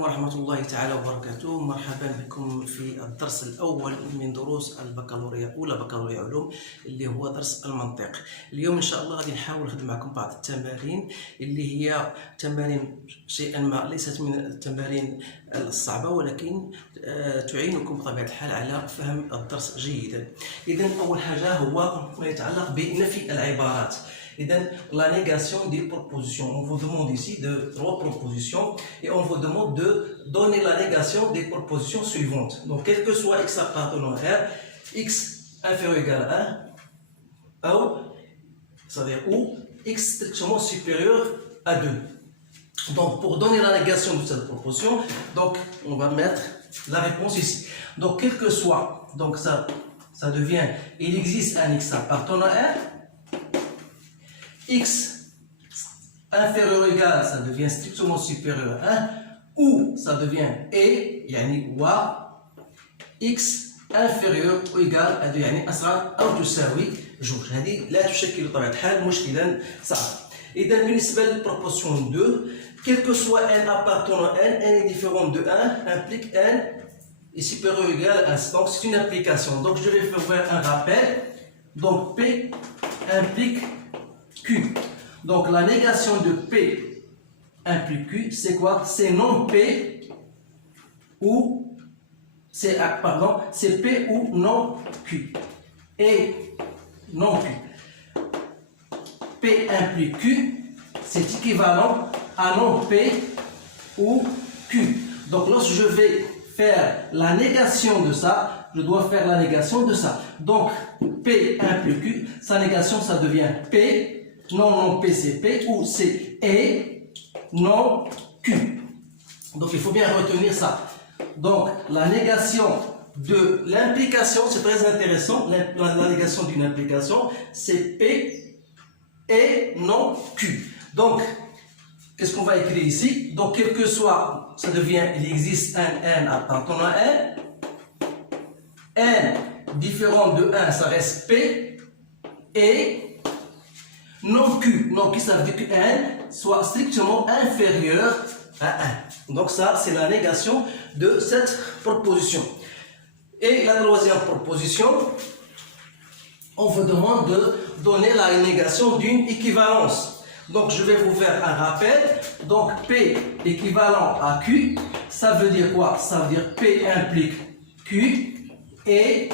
عليكم ورحمة الله تعالى وبركاته. مرحبا بكم في الدرس الأول من دروس البكالوريا أولى بكالوريا علوم اللي هو درس المنطق. اليوم إن شاء الله غادي نحاول نخدم معكم بعض التمارين اللي هي تمارين شيئا ما ليست من التمارين الصعبة، ولكن تعينكم بطبيعة الحال على فهم الدرس جيدا. إذا أول حاجة هو ما يتعلق بنفي العبارات. La négation des propositions. On vous demande ici de 3 propositions et on vous demande de donner la négation des propositions suivantes. Donc, quel que soit x appartenant à R, x inférieur ou égal à 1, ou, c'est-à-dire ou x strictement supérieur à 2. Donc, pour donner la négation de cette proposition, donc, on va mettre la réponse ici. Donc, quel que soit, donc ça devient, il existe un x appartenant à R, x inférieur ou égal, ça devient strictement supérieur à 1, ou ça devient et, يعني و x inférieur ou égal à 2، يعني أصغر أو تساوي جوج. هذه لا تشكل بطبيعة الحال مشكلا صعبا. إذا بالنسبة للبروبورسيون 2، quel que soit n appartenant à n est différent de 1 implique n est supérieur ou égal à 1. Donc c'est une application. Donc je vais faire un rappel. Donc P implique Q. Donc la négation de P implique Q, c'est quoi? C'est non P ou c'est P ou non Q. Et non Q. P implique Q, c'est équivalent à non P ou Q. Donc lorsque je vais faire la négation de ça, je dois faire la négation de ça. Donc P implique Q, sa négation ça devient P. Non P c'est P ou c'est et non Q. Donc il faut bien retenir ça. Donc la négation de l'implication, c'est très intéressant, la négation d'une implication, c'est P et non Q. Donc qu'est-ce qu'on va écrire ici? Donc quel que soit, ça devient, il existe un n appartenant à n différent de 1, ça reste P et non Q, ça veut dire que n soit strictement inférieur à 1. Donc ça, c'est la négation de cette proposition. Et la troisième proposition, on vous demande de donner la négation d'une équivalence. Donc je vais vous faire un rappel. Donc P équivalent à Q, ça veut dire quoi? Ça veut dire P implique Q et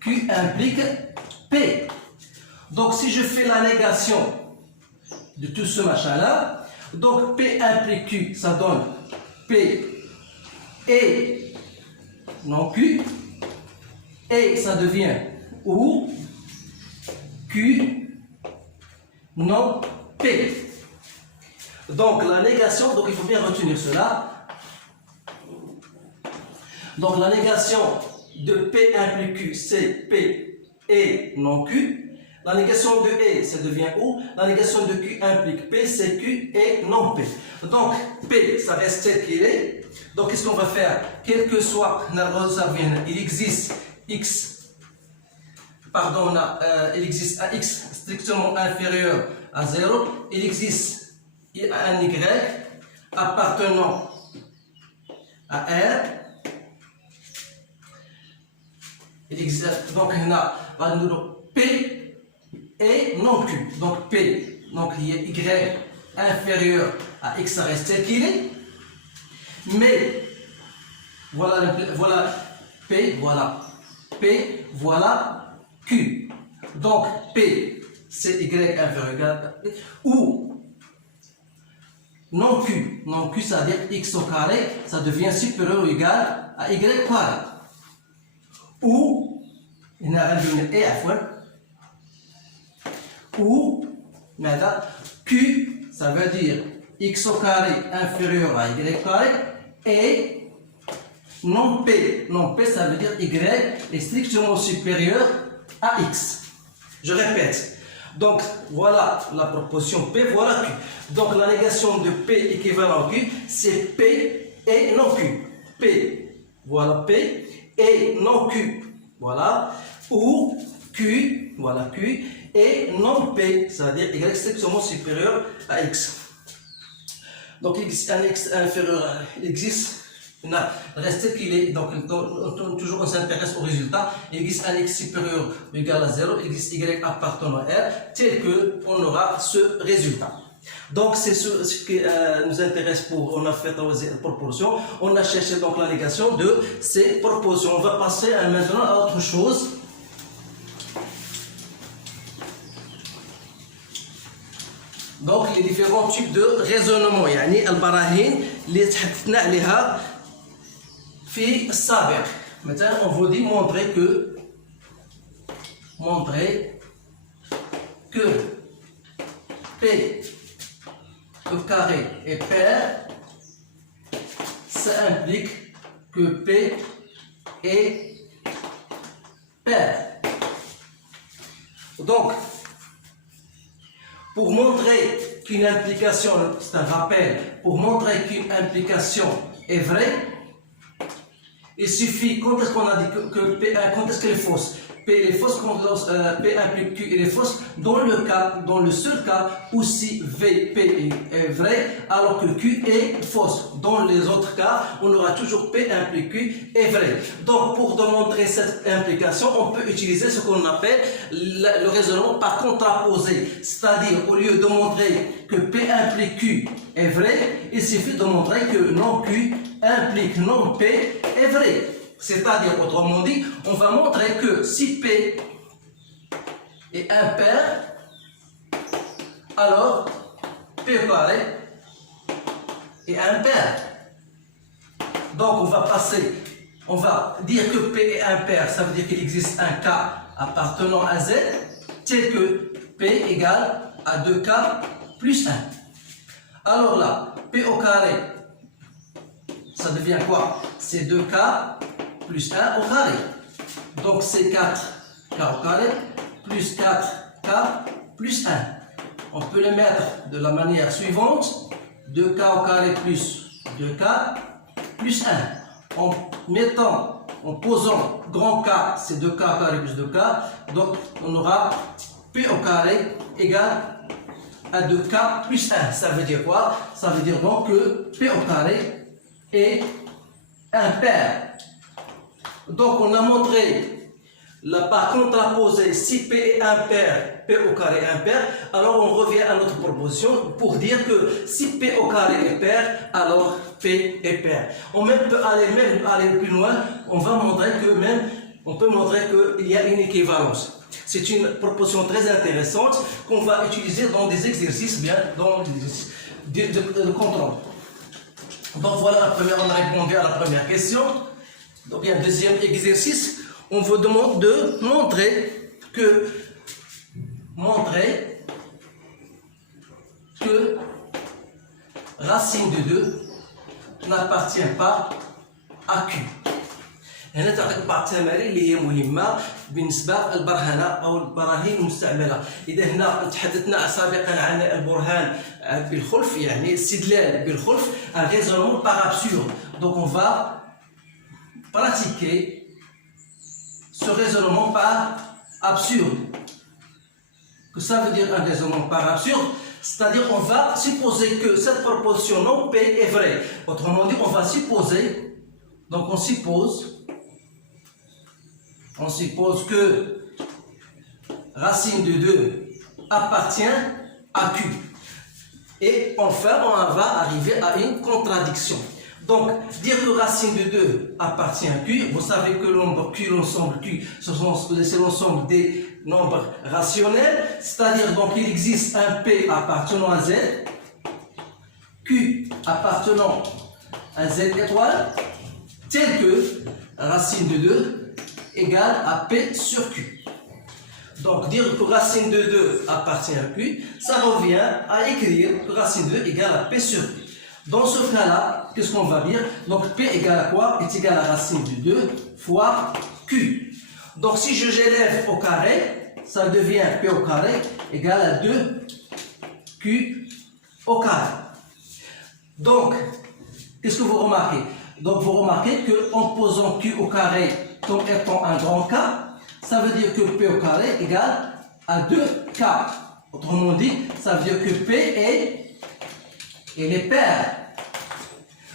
Q implique P. Donc si je fais la négation de tout ce machin-là, donc P implique Q, ça donne P et non Q, et ça devient ou Q non P. Donc la négation, donc il faut bien retenir cela. Donc la négation de P implique Q, c'est P et non Q. La négation de E, ça devient O. La négation de Q implique P, c'est Q et non P. Donc, P, ça reste tel qu'il est. Donc, qu'est-ce qu'on va faire? Quel que soit, il existe il existe un X strictement inférieur à 0. Il existe un Y appartenant à R. Il existe, donc, on a P et non Q. Donc P, donc il y a Y inférieur à X, ça reste tel qu'il est. Mais voilà P, voilà Q. Donc P, c'est Y inférieur à P. Ou non Q. Non Q, ça veut dire X au carré, ça devient supérieur ou égal à Y carré. Ou, il y a un et à fois. Ou Q, ça veut dire x au carré inférieur à y carré, et non P, ça veut dire y est strictement supérieur à x. Je répète. Donc voilà la proposition P, voilà Q. Donc la négation de P équivalent à Q, c'est P et non Q. P, voilà P, et non Q, voilà, ou Q, voilà Q, et non P, c'est-à-dire y strictement supérieur à x. Donc il existe un x inférieur, il existe, reste tel qu'il est, donc toujours on s'intéresse au résultat, il existe un x supérieur ou égal à 0, il existe y appartenant à R, tel que on aura ce résultat. Donc c'est ce qui nous intéresse pour, on a fait la proportion, on a cherché donc la négation de ces proportions. On va passer maintenant à autre chose. Donc les différents types de raisonnement, يعني البراهين اللي تحدثنا عليها في السابق. Maintenant on vous dit montrer que P au carré est pair, ça implique que P est pair. Donc, pour montrer qu'une implication, c'est un rappel, pour montrer qu'une implication est vraie, il suffit, quand est-ce qu'on a dit que P, quand est-ce qu'elle est fausse? P est fausse quand P implique Q est fausse dans le seul cas où si P est vrai alors que Q est fausse. Dans les autres cas, on aura toujours P implique Q est vrai. Donc pour démontrer cette implication, on peut utiliser ce qu'on appelle le raisonnement par contraposé. C'est-à-dire au lieu de montrer que P implique Q est vrai, il suffit de montrer que non Q implique non P est vrai. C'est-à-dire, autrement dit, on va montrer que si P est impair, alors P au carré est impair. Donc, on va dire que P est impair, ça veut dire qu'il existe un K appartenant à Z, tel que P égale à 2K plus 1. Alors là, P au carré, ça devient quoi? C'est 2K plus 1 au carré. Donc c'est 4K au carré plus 4K plus 1. On peut le mettre de la manière suivante. 2K au carré plus 2K plus 1. En posant grand K, c'est 2K au carré plus 2K. Donc on aura P au carré égale à 2K plus 1. Ça veut dire quoi? Ça veut dire donc que P au carré est impair. Donc on a montré la part contraposée, si P est impair, P au carré est impair, alors on revient à notre proposition pour dire que si P au carré est pair, alors P est pair. On peut aller plus loin, on peut montrer qu'il y a une équivalence. C'est une proposition très intéressante qu'on va utiliser dans des exercices, dans des exercices de contrôle. Donc voilà, on a répondu à la première question. Donc, bien, deuxième exercice, on vous demande de montrer que racine de 2 n'appartient pas à Q. هنا تعطيك بعض التمارين اللي هي مهمه بالنسبه للبرهنه او البراهين المستعمله. اذا هنا تحدثنا سابقا عن البرهان بالخلف، يعني الاستدلال بالخلف، un raisonnement par absurde. Donc on va pratiquer ce raisonnement par absurde. Que ça veut dire un raisonnement par absurde? C'est-à-dire on va supposer que cette proposition non P est vraie. Autrement dit, on va supposer, donc on suppose que racine de 2 appartient à Q. Et enfin, on va arriver à une contradiction. Donc, dire que racine de 2 appartient à Q, vous savez que l'ensemble Q, c'est l'ensemble des nombres rationnels, c'est-à-dire donc il existe un P appartenant à Z, Q appartenant à Z étoile, tel que racine de 2 égale à P sur Q. Donc, dire que racine de 2 appartient à Q, ça revient à écrire que racine de 2 égale à P sur Q. Dans ce cas-là, qu'est-ce qu'on va dire? Donc, P égale à quoi? Est égal à racine de 2 fois Q. Donc, si je l'élève au carré, ça devient P au carré égale à 2Q au carré. Donc, qu'est-ce que vous remarquez? Donc, vous remarquez qu'en posant Q au carré comme étant un grand K, ça veut dire que P au carré égale à 2K. Autrement dit, ça veut dire que P est il est pair.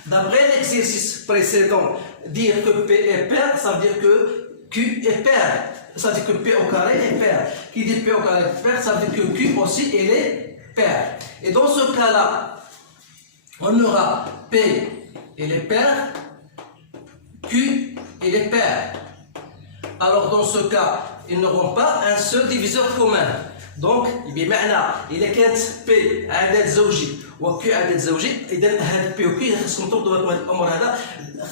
D'après l'exercice précédent, dire que P est pair, ça veut dire que Q est pair. Ça veut dire que P au carré est pair. Qui dit P au carré est pair, ça veut dire que Q aussi, il est pair. Et dans ce cas-là, on aura P, il est pair, Q, il est pair. Alors dans ce cas, ils n'auront pas un seul diviseur commun. Donc بمعنى إذا كانت P عدد زوجي و Q عدد زوجي، إذا هاد P و Q خاصكم تربطوا بين الأمر هذا،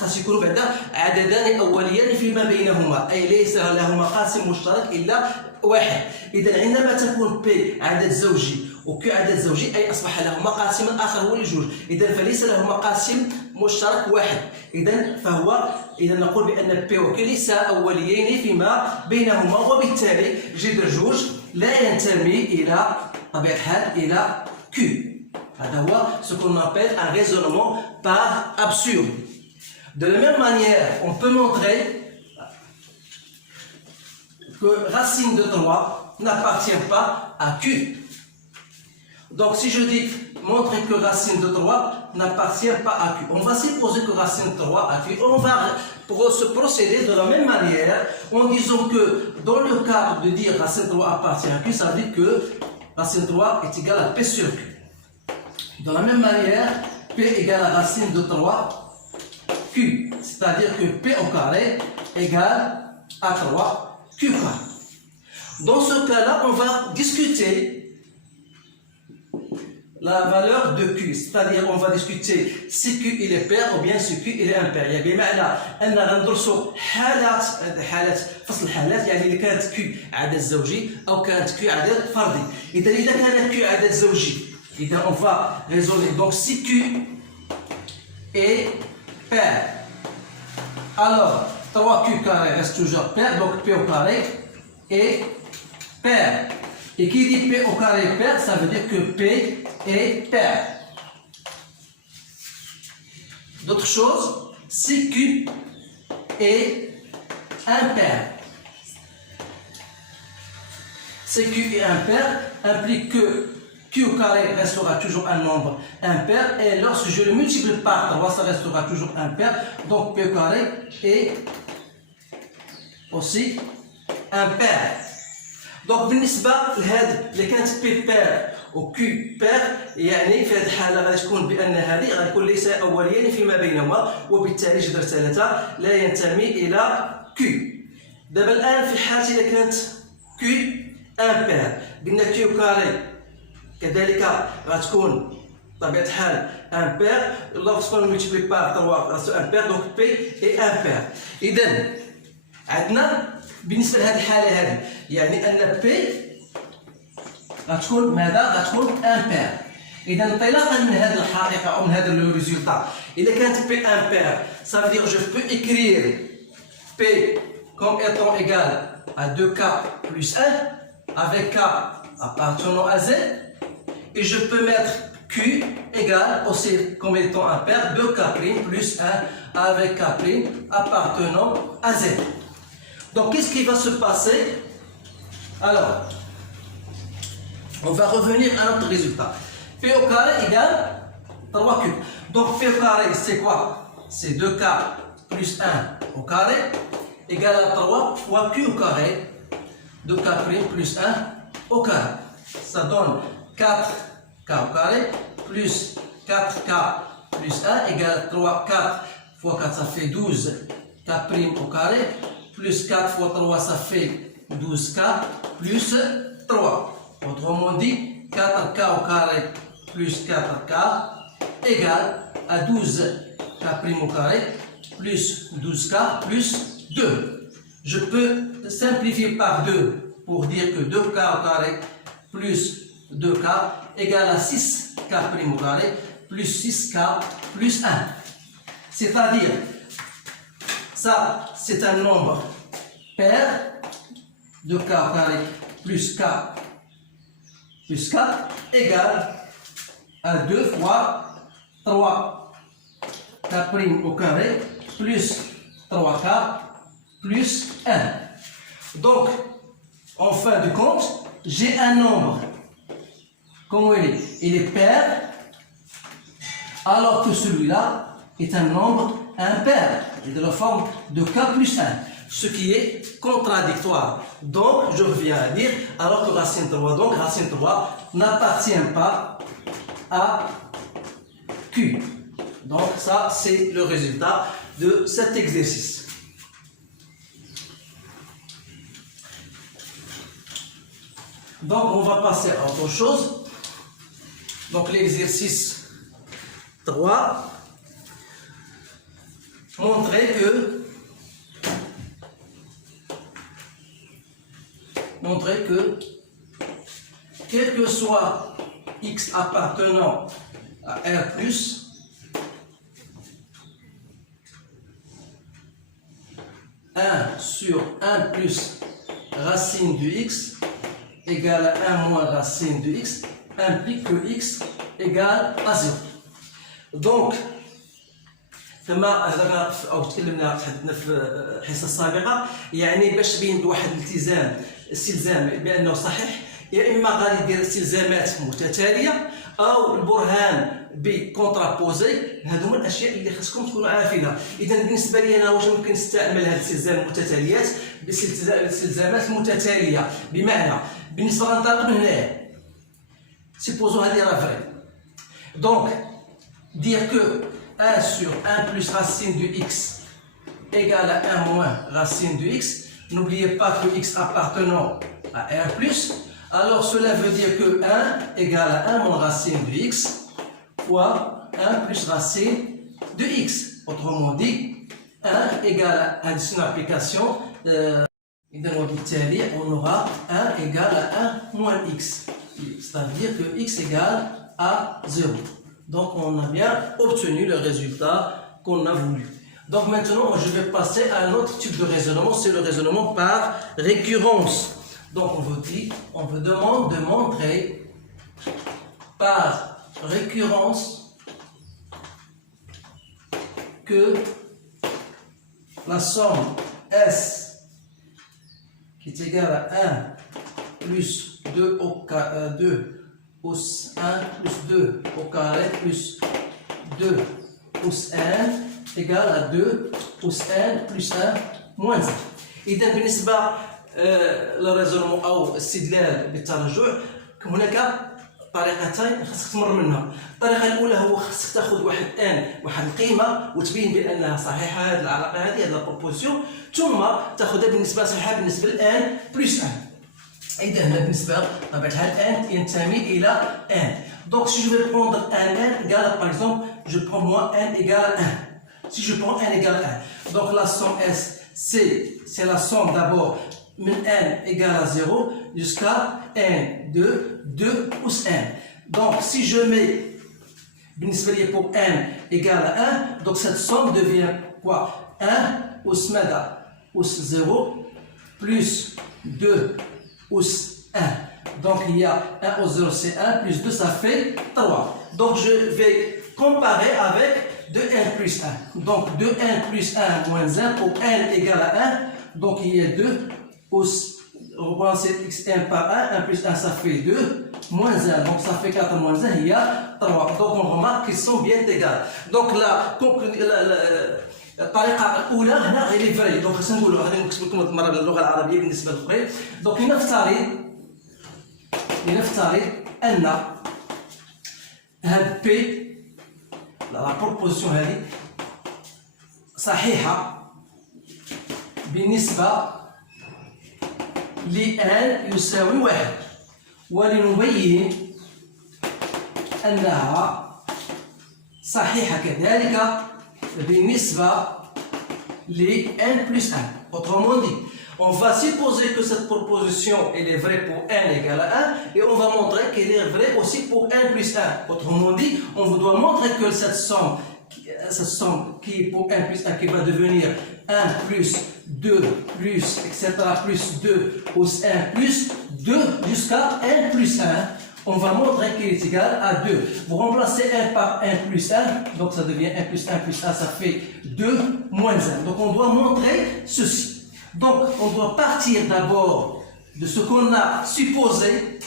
خاص يكونوا بعدا عددان أوليان فيما بينهما، أي ليس لهما قاسم مشترك إلا واحد. إذا عندما تكون P عدد زوجي و Q عدد زوجي، أي أصبح لهما قاسم آخر هو لجوج، إذا فليس لهما قاسم مشترك واحد. إذا نقول بأن P و Q ليس أوليين فيما بينهما، وبالتالي جذر جوج لا ينتمي إلى طبيعة الحال إلى Q. هذا هو ce qu'on appelle un raisonnement par absurde. De la même manière, on peut montrer que racine de 3 n'appartient pas à Q. Donc si je dis montrer que racine de 3 n'appartient pas à Q, on va supposer que racine de 3 à Q, on va se procéder de la même manière en disant que dans le cas de dire racine de 3 appartient à Q, ça veut dire que racine de 3 est égale à P sur Q. De la même manière, P égale à racine de 3 Q, c'est-à-dire que P au carré égale à 3 Q carré. Dans ce cas-là, on va discuter la valeur de Q, c'est-à-dire on va discuter si Q il est pair ou bien si Q il est impair. يعني بمعنى أننا ندرسوا حالات فصل الحالات، يعني إذا كانت Q عدد زوجي أو كانت Q عدد فردي. إذا كانت Q عدد زوجي، إذا on va raisonner. Donc si Q est pair, alors 3Q carré reste toujours pair, donc P au carré est pair. Et qui dit P au carré est pair, ça veut dire que P est pair. D'autre chose, si Q est impair. Si Q est impair implique que Q au carré restera toujours un nombre impair, et lorsque je le multiplie par 3, ça restera toujours impair. Donc P au carré est aussi impair. Donc بالنسبة لهاد اللي كانت بي بير و كيو بير، يعني في هذه الحالة غادي تكون بأن هذه غادي يكون ليس أوليين فيما بينهما، وبالتالي جذر 3 لا ينتمي إلى كيو. دابا الآن في الحالة إذا كانت كيو امبير، قلنا كيو كاري كذلك غتكون بطبيعة الحال امبير، لوغسكون ملتيبلي بار 3 غتكون امبير، دونك بي اي امبير. إذا عندنا بالنسبة لهذه الحالة هذه، يعني أن P غتكون ماذا؟ غتكون امبير. إذا انطلاقا من هذه الحقيقة أو من هذا لو ريزولتا، إذا كانت P امبير، ça veut dire je peux écrire P comme étant égal à 2K plus 1 avec K appartenant à Z, et je peux mettre Q égale aussi comme étant impair 2K' plus 1 avec K' appartenant à Z. Donc, qu'est-ce qui va se passer? Alors, on va revenir à notre résultat. P au carré égale 3 cubes. Donc, P au carré, c'est quoi? C'est 2K plus 1 au carré égale à 3 fois Q au carré, 2K' plus 1 au carré. Ça donne 4K au carré plus 4K plus 1 égale à 3. 4 fois 4, ça fait 12K' au carré. Plus 4 fois 3, ça fait 12K plus 3. Autrement dit, 4K au carré plus 4K égale à 12K' au carré plus 12K plus 2. Je peux simplifier par 2 pour dire que 2K au carré plus 2K égale à 6K' au carré plus 6K plus 1. C'est-à-dire, ça, c'est un nombre pair, 2K au carré plus K égale à 2 fois 3K' au carré plus 3K plus 1. Donc, en fin de compte, j'ai un nombre. Comment il est? Il est pair, alors que celui-là est un nombre impair et de la forme de k plus 1, ce qui est contradictoire. Donc, je reviens à dire, alors que racine 3, donc racine 3 n'appartient pas à Q. Donc, ça, c'est le résultat de cet exercice. Donc, on va passer à autre chose. Donc, l'exercice 3, montrer que quel que soit x appartenant à R+, 1 sur 1 plus racine de x égale à 1 moins racine de x implique que x égale à 0. Donc, كما هذا او تكلمنا تحدثنا في الحصه السابقه، يعني باش تبين بواحد استلزام بانه صحيح، يا اما غادي دير استلزامات متتاليه او البرهان بكونترابوزي. هذو من الاشياء اللي خصكم تكونوا عارفينها. اذا بالنسبه لي انا واش ممكن نستعمل هذه الاستلزام المتتاليات باستلزامات متتاليه، بمعنى بالنسبه لننطلق من هنا سيبوزو هذه راه فري. دونك dire que 1 sur 1 plus racine de x égale à 1 moins racine de x. N'oubliez pas que x appartenant à R+, alors cela veut dire que 1 égale à 1 moins racine de x fois 1 plus racine de x. Autrement dit, 1 égale à une application. On aura 1 égale à 1 moins x. C'est-à-dire que x égale à 0. Donc, on a bien obtenu le résultat qu'on a voulu. Donc, maintenant, je vais passer à un autre type de raisonnement. C'est le raisonnement par récurrence. Donc, on vous demande de montrer par récurrence que la somme S qui est égale à 1 plus 2 au 2 pouce 1 plus 2 au carré plus 2 pouce 1 égale à 2 pouce 1 plus 1 moins 1. إذا بالنسبة للريزونمون أو الاستدلال بالترجع هناك طريقتين خاصك تمر منها. الطريقة الأولى هو خاصك تاخذ واحد القيمة وتبين بأنها صحيحة هذه العلاقة هذه البروبوزيون، ثم تاخذها بالنسبة صحيحة بالنسبة ل n plus 1. إذا هنا بالنسبة طبيعة الحال n ينتمي إلى n. Donc si je vais prendre un n égale, par exemple, je prends moi n égale 1. Si je prends n égale 1, donc la somme S, c'est la somme d'abord de n égale à 0 jusqu'à n de 2 pouce 1. Donc si je mets pour n égale à 1, donc cette somme devient quoi? 1 pouce mada pouce 0 plus 2 pouce 1. Donc il y a 1 au 0 c'est 1 plus 2 ça fait 3. Donc je vais comparer avec 2n plus 1. Donc 2n plus 1 moins 1 pour n égale à 1. Donc il y a 2 pouce, remplacer x1 par 1, 1 plus 1 ça fait 2, moins 1, donc ça fait 4 moins 1, il y a 3. Donc on remarque qu'ils sont bien égales. Donc الطريقة الأولى هنا غير فري. دونك خصنا نقولوا غادي نكتب لكم هاد المرة باللغة العربية بالنسبة للأخرين. دونك لنفترض أن هاد بي لا بروبوزيسيون هذه صحيحة بالنسبة ل n يساوي 1، ولنبين أنها صحيحة كذلك بالنسبة ل n plus 1. Autrement dit, on va supposer que cette proposition elle est vraie pour n égale à 1 et on va montrer qu'elle est vraie aussi pour n plus 1. Autrement dit, on doit montrer que cette somme qui est pour n plus 1 qui va devenir 1 plus 2 plus etc plus 2 pouce 1 plus 2 jusqu'à n plus 1. On va montrer qu'il est égal à 2. Vous remplacez 1 par 1 plus 1, donc ça devient 1 plus 1 plus 1, ça fait 2 moins 1. Donc on doit montrer ceci. Donc on doit partir d'abord de ce qu'on a supposé.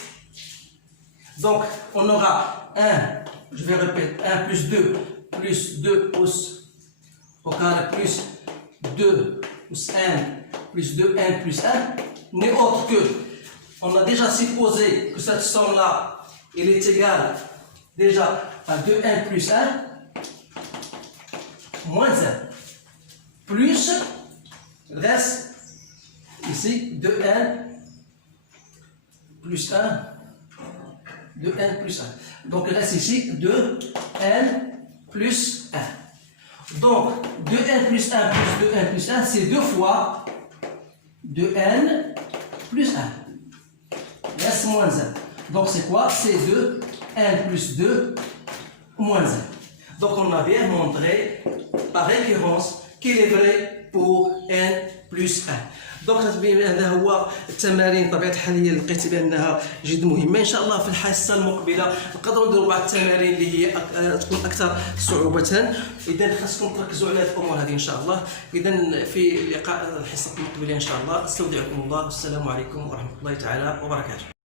Donc on aura 1 je vais répéter, 1 plus 2 au carré plus 2 pouce 1 plus 2n plus 1 n'est autre que, on a déjà supposé que cette somme-là, elle est égale déjà à 2n plus 1 moins 1 plus, reste ici 2n plus 1, 2n plus 1. Donc il reste ici 2n plus 1. Donc 2n plus 1 plus 2n plus 1, c'est 2 fois 2n plus 1. Il reste moins 1. Donc c'est quoi? C'est 2n plus 2 moins 1. Donc on a bien montré par récurrence qu'il est vrai pour n plus 1. دونك هذا هو التمارين بطبيعه الحال هي لقيت بانها جد مهمه. ان شاء الله في الحصه المقبله نقدروا نديروا بعض التمارين اللي هي تكون اكثر صعوبه. اذا خاصكم تركزوا على هذه الامور هذه ان شاء الله. اذا في لقاء الحصه المقبله ان شاء الله استودعكم الله والسلام عليكم ورحمه الله تعالى وبركاته.